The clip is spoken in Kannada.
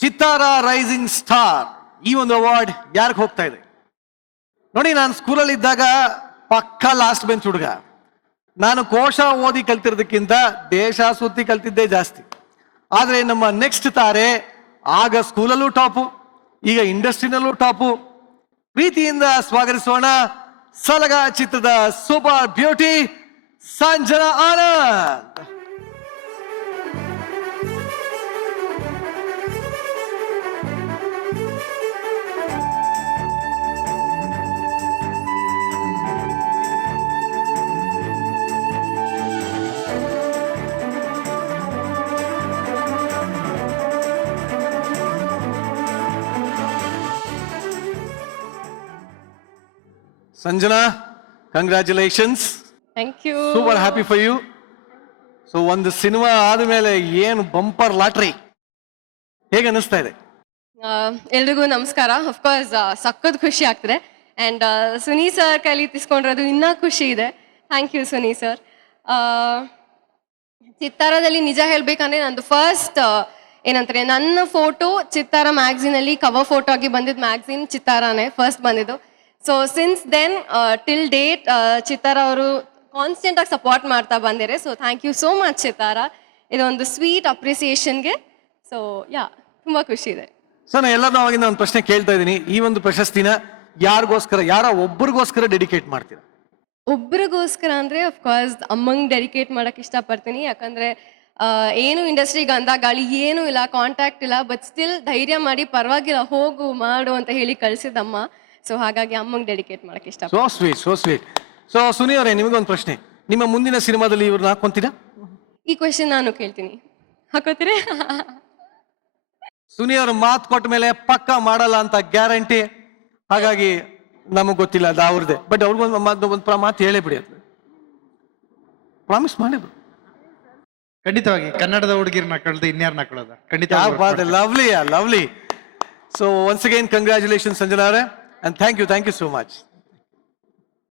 ಚಿತ್ತಾರ ರೈಸಿಂಗ್ ಸ್ಟಾರ್ ಈ ಒಂದು ಅವಾರ್ಡ್ ಯಾರಿಗೆ ಹೋಗ್ತಾ ಇದೆ ನೋಡಿ. ನಾನು ಸ್ಕೂಲಲ್ಲಿ ಇದ್ದಾಗ ಪಕ್ಕಾ ಲಾಸ್ಟ್ ಬೆಂಚ್ ಹುಡುಗ. ನಾನು ಕೋಶ ಓದಿ ಕಲ್ತಿರೋದಕ್ಕಿಂತ ದೇಶ ಸುತ್ತಿ ಕಲ್ತಿದ್ದೇ ಜಾಸ್ತಿ. ಆದರೆ ನಮ್ಮ ನೆಕ್ಸ್ಟ್ ತಾರೆ ಆಗ ಸ್ಕೂಲಲ್ಲೂ ಟಾಪು, ಈಗ ಇಂಡಸ್ಟ್ರಿನಲ್ಲೂ ಟಾಪು. ಪ್ರೀತಿಯಿಂದ ಸ್ವಾಗತಿಸೋಣ ಸಲಗ ಚಿತ್ರದ super beauty Sanjana Anand. Sanjana, congratulations. Thank you. Super happy for you. So ಒಂದು ಸಿನಿಮಾ ಆದ್ಮೇಲೆ ಏನು ಬಂಪರ್ ಲಾಟ್ರಿ, ಹೇಗೆ ಅನಿಸ್ತಾ ಇದೆ? ಎಲ್ರಿಗೂ ನಮಸ್ಕಾರ. ಅಫ್ಕೋರ್ಸ್ ಸಖತ್ ಖುಷಿ ಆಗ್ತದೆ. ಆ್ಯಂಡ್ ಸುನಿ ಸರ್ ಕೈಲಿ ತಿಸ್ಕೊಂಡಿರೋದು ಇನ್ನೂ ಖುಷಿ ಇದೆ. Thank you Suni sir. ಚಿತ್ತಾರದಲ್ಲಿ ನಿಜ ಹೇಳ್ಬೇಕಂದ್ರೆ ನಂದು ಫಸ್ಟ್ ಏನಂತಾರೆ ನನ್ನ ಫೋಟೋ ಚಿತ್ತಾರ ಮ್ಯಾಗ್ಝಿನಲ್ಲಿ ಕವರ್ ಫೋಟೋ ಆಗಿ ಬಂದಿದ್ದು ಮ್ಯಾಗ್ಝಿನ್ ಚಿತ್ತಾರನೇ ಫಸ್ಟ್ ಬಂದಿದ್ದು. So since then till date Chittara ಅವರು ಕಾನ್ಸ್ಟೆಂಟ್ ಆಗಿ ಸಪೋರ್ಟ್ ಮಾಡ್ತಾ ಬಂದಿರೆ. So thank you so much Chittara. ಇದೊಂದು ಸ್ವೀಟ್ ಅಪ್ರಿಸಿಯೇಷನ್ಗೆ. ಸೊ ಯಾ, ತುಂಬಾ ಖುಷಿ ಇದೆ. ಸೊ ನಾನು ಎಲ್ಲರೂ ಆಗಿಂದ ಒಂದು ಪ್ರಶ್ನೆ ಕೇಳ್ತಾ ಇದ್ದೀನಿ. ಈ ಒಂದು ಪ್ರಶಸ್ತಿನ ಯಾರಿಗೋಸ್ಕರ, ಒಬ್ಬರಿಗೋಸ್ಕರ ಡೆಡಿಕೇಟ್ ಮಾಡ್ತೀರಾ? ಒಬ್ರಿಗೋಸ್ಕರ ಅಂದರೆ ಅಫ್ಕೋರ್ಸ್ ಅಮ್ಮಂಗೆ ಡೆಡಿಕೇಟ್ ಮಾಡೋಕ್ಕೆ ಇಷ್ಟಪಡ್ತೀನಿ. ಯಾಕಂದರೆ ಏನು ಇಂಡಸ್ಟ್ರಿ ಗಂಧ ಗಾಳಿ ಏನೂ ಇಲ್ಲ, ಕಾಂಟ್ಯಾಕ್ಟ್ ಇಲ್ಲ, ಬಟ್ ಸ್ಟಿಲ್ ಧೈರ್ಯ ಮಾಡಿ ಪರವಾಗಿಲ್ಲ ಹೋಗು ಮಾಡು ಅಂತ ಹೇಳಿ ಕಳಿಸಿದಮ್ಮ. ಸೊ ಹಾಗಾಗಿ ಅಮ್ಮಂಗೆ ಡೆಡಿಕೇಟ್ ಮಾಡೋಕ್ಕೆ ಇಷ್ಟ. So sweet, so sweet. So Suni ಅವರೇ, ನಿಮಗೊಂದು ಪ್ರಶ್ನೆ. ನಿಮ್ಮ ಮುಂದಿನ ಸಿನಿಮಾದಲ್ಲಿ ಇವ್ರನ್ನ ಹಾಕೊಂತೀರಾ? ಈ ಕ್ವೆಶನ್ ನಾನು ಕೇಳ್ತೀನಿ, ಹಾಕೋತೀರಿ? ಸುನಿ ಅವರು ಮಾತು ಕೊಟ್ಟ ಮೇಲೆ ಪಕ್ಕ ಮಾಡಲ್ಲ ಅಂತ ಗ್ಯಾರಂಟಿ. ಹಾಗಾಗಿ ನಮಗೆ ಗೊತ್ತಿಲ್ಲ ಅದು ಅವ್ರದ್ದೇ. ಬಟ್ ಅವ್ರಿಗೊಂದು ಒಂದು ಮಾತು ಹೇಳೇ ಬಿಡಿ, ಅದು ಪ್ರಾಮಿಸ್ ಮಾಡಿ. ಖಂಡಿತವಾಗಿ ಕನ್ನಡದ ಹುಡುಗಿರ್ನ ಕಳೆದು ಇನ್ಯಾರನ್ನ ಕಳೆದ ಖಂಡಿತ. Lovely lovely. So once again congratulation Sanjana ಅವರೇ, and thank you so much.